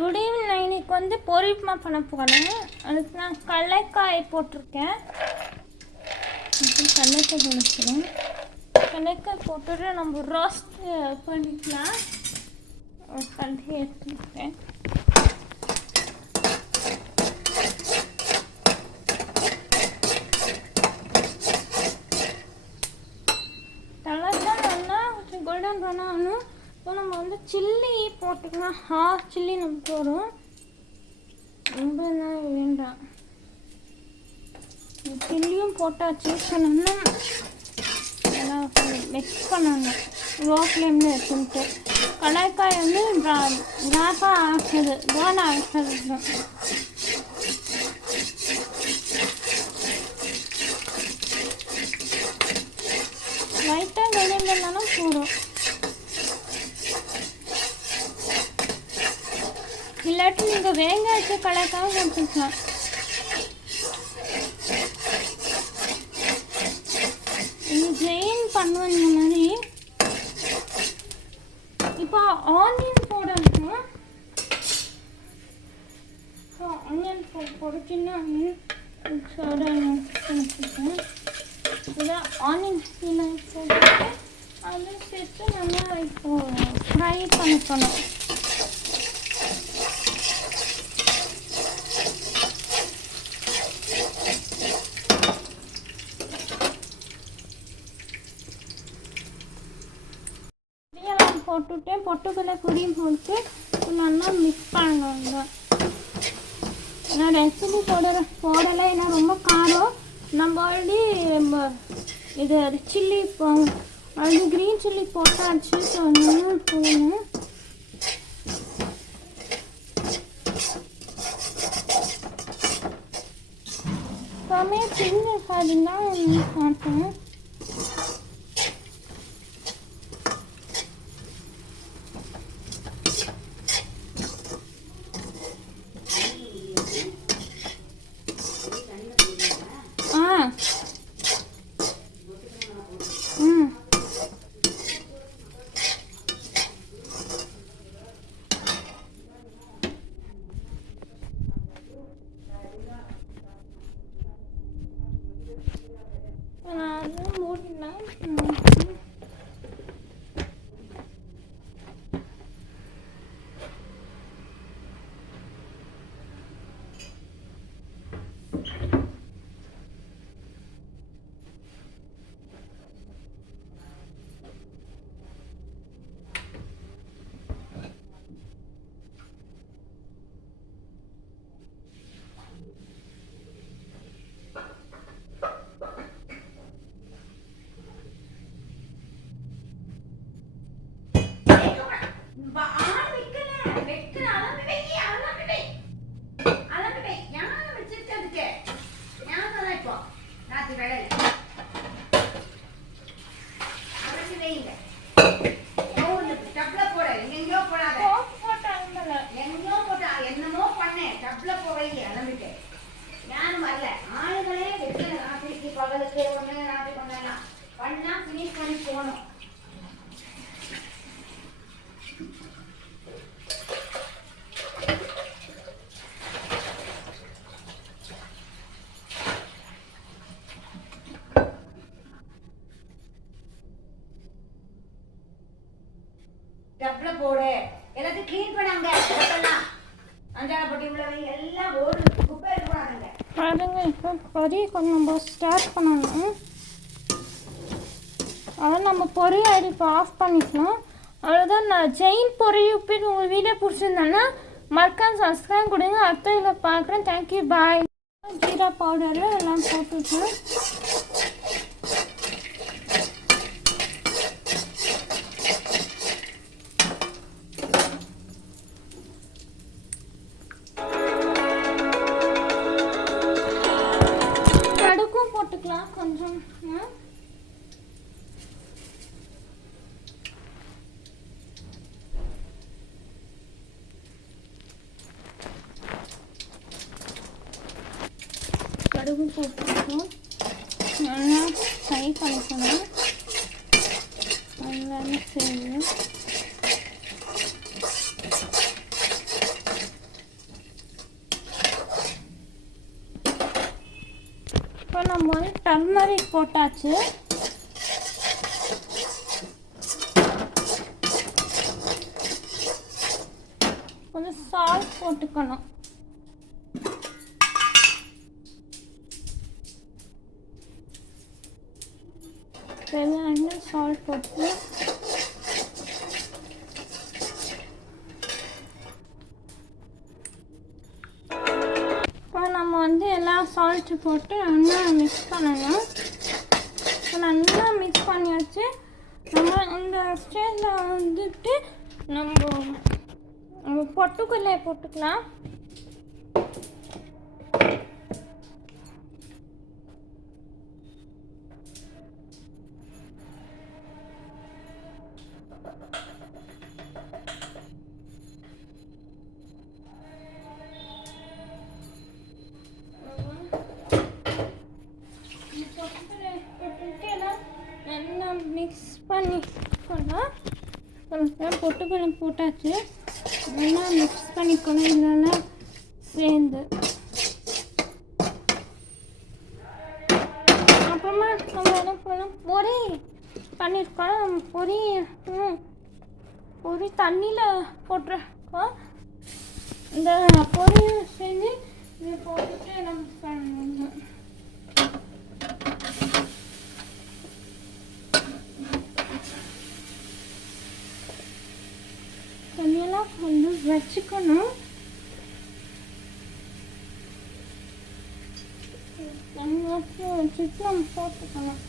Good evening. நான் இன்னைக்கு வந்து பொரியுப்புமா பண்ண போகிறேன். அதுக்கு நான் கடலைக்காய் போட்டிருக்கேன். கடலைக்காய் போட்டுக்கிறேன். கடலைக்காய் போட்டுட்டு நம்ம ரோஸ்ட் பண்ணிக்கலாம். கல்வி எடுத்துருக்கேன். கடலைக்காய் நல்லா கொஞ்சம் கோல்டன் ப்ரௌன் ஆகணும். இப்போ நம்ம வந்து சில்லி போட்டுக்கலாம். ஹாஃப் சில்லி நமக்கு வரும், ரொம்ப வேண்டாம். சில்லியும் போட்டாச்சு. ஸோ நல்லா நல்லா மிக்ஸ் பண்ணணும் லோ ஃப்ளேமில் எடுத்துட்டு. கடலைக்காய் வந்து பிளாக்காக ஆகுது, ப்ரௌன் ஆகுது. லைட்டாக வெளியில் இருந்தாலும் போதும். இல்லாட்டி நீங்கள் வேக வச்சு கடலைக்காய் கொடுத்துக்கலாம். இது ட்ரெயின் பண்ணுவேன் இந்த மாதிரி. இப்போ ஆனியன் போடணும். ஆனியன் பொடிச்சின்னா பண்ணிட்டுருக்கேன். இதான் ஆனியன் போட்டு அதில் சேர்த்து நல்லா இப்போது ஃப்ரை பண்ணிக்கணும். போட்டுவிட்டேன். பொட்டுக்கடலை பொடியும் போட்டு நல்லா மிக்ஸ் பண்ணுவாங்க. நான் ரெசிபி போடலை, ஏன்னா ரொம்ப காரம். நம்ம ஆல்ரெடி இது சில்லி ஆல்ரெடி க்ரீன் சில்லி போட்டாச்சு. ஸோ நல்லா போடணும். சமையல் சின்ன அதுதான் பார்த்தேன். டப்ல போடு, எல்லாத்தையும் க்ளீன் பண்ணாங்க. அஞ்சால பொட்டி உள்ளவை எல்லாம் ஓடு, குப்பை இருக்கக்கூடாதுங்க. பாருங்க, இப்போ பொரி கொஞ்சம் நம்ம ஸ்டார்ட் பண்ணணும். அதான் நம்ம பொரி இப்போ ஆஃப் பண்ணிக்கலாம். அவ்வளோதான். நான் ஜெயின் பொரி உப்பிட்டு உங்கள் வீடியோ பிடிச்சிருந்தேன்னா மறக்காம சப்ஸ்கிரைப் கொடுங்க. அடுத்த இதில் பார்க்குறேன். தேங்க்யூ, பாய். ஜீரா பவுடரு எல்லாம் போட்டுட்டேன். கொஞ்சம் கடுகு போட்டுக்கணும். நல்லா ஃப்ரை பண்ணிக்கணும். நல்லா செய்யணும். டர்மரிக் போட்டாச்சு. கொஞ்சம் சால்ட் போட்டுக்கணும். சால்ட் போட்டு இப்போ நம்ம வந்து எல்லாம் சால்ட்டு போட்டு நல்லா மிக்ஸ் பண்ணணும். இப்போ நல்லா மிக்ஸ் பண்ணியாச்சு. நம்ம இந்த ஸ்டேஜில் வந்துட்டு நம்ம பொட்டுக்கல்லையை போட்டுக்கலாம். நல்லா மிக்ஸ் பண்ணிக்கணும். பொட்டுக்கடலை போட்டாச்சு. நல்லா மிக்ஸ் பண்ணிக்கணும். இதெல்லாம் சேர்ந்து அப்புறமா நம்ம என்ன பண்ணலாம், பொரி பண்ணியிருக்கோம். பொரி தண்ணியில் போட்டிருக்கோம். இந்த பொரியும் சேர்ந்து இதை போட்டுட்டு நம்ம பண்ணணும். தண்ணியெல்லாம் வந்து வச்சுக்கணும். தண்ணி வச்சுட்டு நம்ம போட்டுக்கணும்.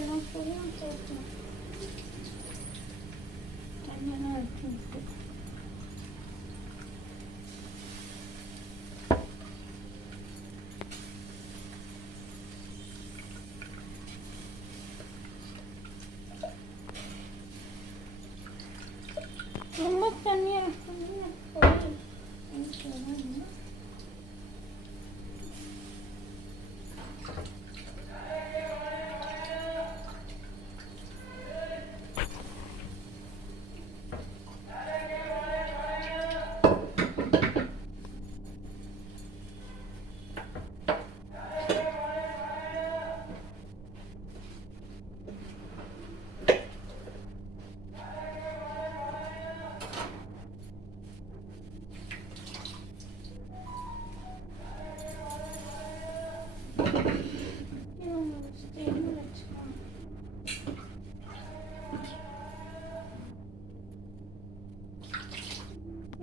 எல்லாம் பொரியும் போட்டுக்கணும். தண்ணியெல்லாம் வச்சுட்டு ரொம்ப தண்ணியாக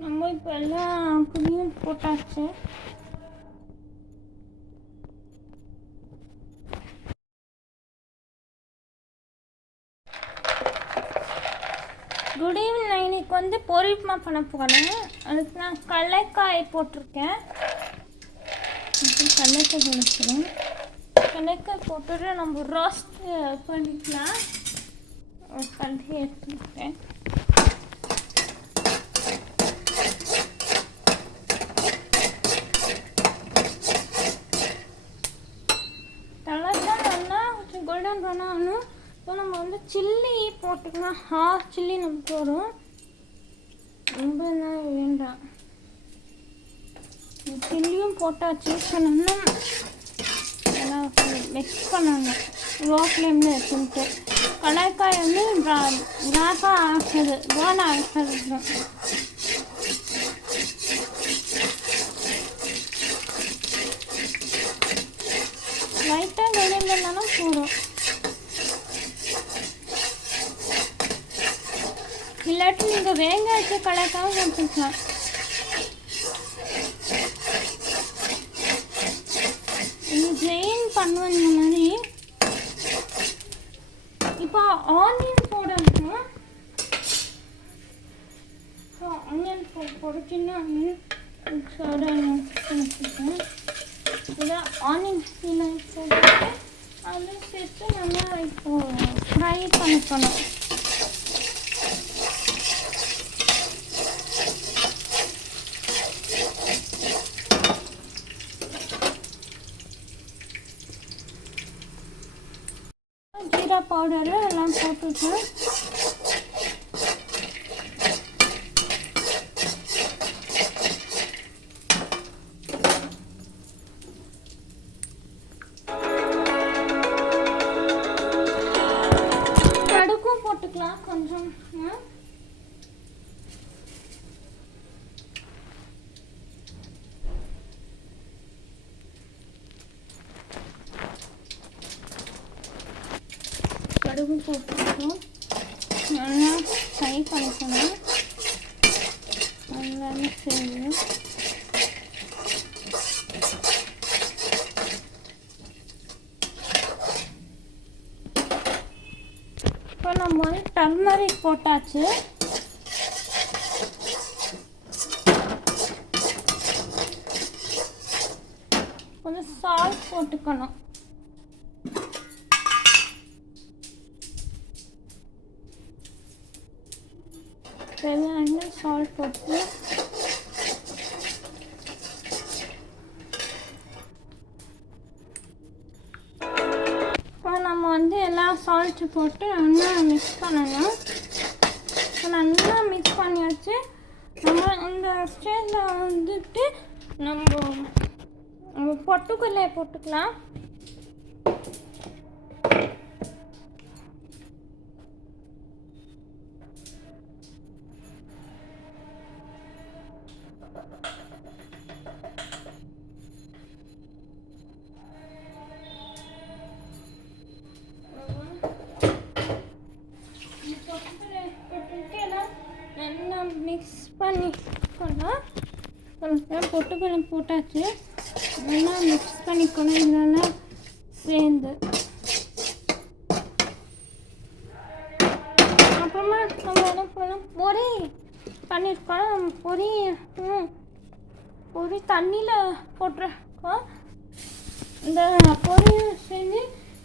நம்ம இப்போ எல்லாம் புளியும் போட்டாச்சு. Good evening. நான் இன்னைக்கு வந்து பொரி உப்புமா பண்ண போகிறேன். அதுக்கு நான் கடலைக்காய் போட்டிருக்கேன். கடலைக்காய் போட்டுக்கிறேன். கடலைக்காய் போட்டுட்டு நம்ம ரோஸ்ட் பண்ணிக்கலாம். கல்வி எடுத்துக்கிட்டேன். கோல்டன் ப்ரௌன் ஆகணும். இப்போ நம்ம வந்து சில்லி போட்டுக்கலாம். ஹாஃப் சில்லி நமக்கு வரும். ரொம்ப வேண்டாம். சில்லியும் போட்டாச்சு. இப்போ நல்லா எல்லாம் மிக்ஸ் பண்ணணும். லோ ஃப்ளேமில் வச்சுட்டு கடலைக்காய் வந்து பிளாக்காக ஆகுது, ப்ரௌன் ஆகுது. லைட்டாக வெளியில் இருந்தாலும் போதும். இல்லாட்டி நீங்கள் வெங்காயத்தை கடலைக்காக போட்டுக்கலாம். இது ஜெயின் பண்ணுவேன் இந்த மாதிரி. இப்போ ஆனியன் போடணும். ஆனியன் பொடிச்சின்னா ஆனியன் இதை ஆனியன் போட்டு அதில் சேர்த்து நல்லா இப்போ ஃப்ரை பண்ணிக்கணும். ஜீரா பவுடரு எல்லாம் போட்டுட்டு கொஞ்சம் கடுகு போட்டுருக்கோம். நல்லா ஃப்ரை பண்ணிக்கணும். நல்லாவே செய்யணும். இப்போ நம்ம வந்து டர்மரிக் போட்டாச்சு. கொஞ்சம் சால்ட் போட்டுக்கணும். தேவையான சால்ட் போட்டு இப்போ நம்ம வந்து எல்லா சால்ட்டு போட்டு நல்லா மிக்ஸ் பண்ணணும். இப்போ நல்லா மிக்ஸ் பண்ணியாச்சு. நம்ம இந்த ஸ்டேஜில் வந்துட்டு நம்ம பொட்டுக்கல்லையை போட்டுக்கலாம். நல்லா மிக்ஸ் பண்ணிக்கணும். பொட்டுக்கல்லை போட்டாச்சு. நல்லா மிக்ஸ் பண்ணிக்கணும். இதெல்லாம் சேர்ந்து அப்புறமா நம்ம என்ன பண்ணலாம், பொரி பண்ணியிருக்கோம். பொரி தண்ணியில் போட்டிருக்கோம். இந்த பொரியும் சேர்ந்து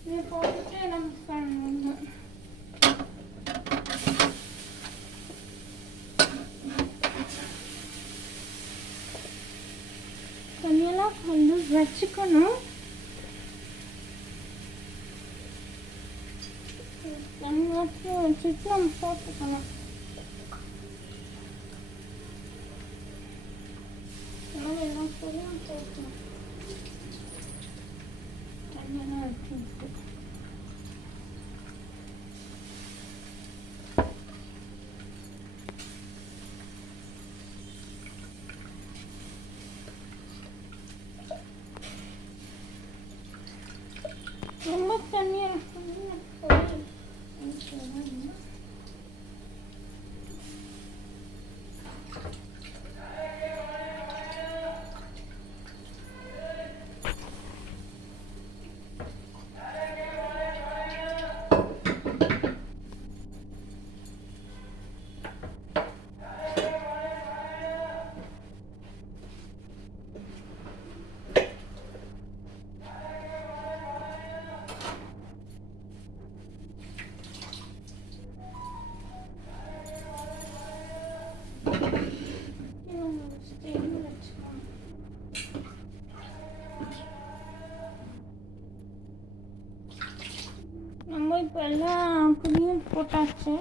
இதை போட்டுட்டு நம்ம பண்ணணும். தண்ணியெல்லாம் வந்து வச்சுக்கணும். தண்ணி வச்சுட்டு நம்ம போட்டுக்கணும். எல்லாம் பொரியும் போட்டுக்கணும். தண்ணியெல்லாம் வச்சுட்டு ரொம்ப தண்ணியாக நம்ம இப்போ எல்லாம் புளியும் போட்டாச்சு.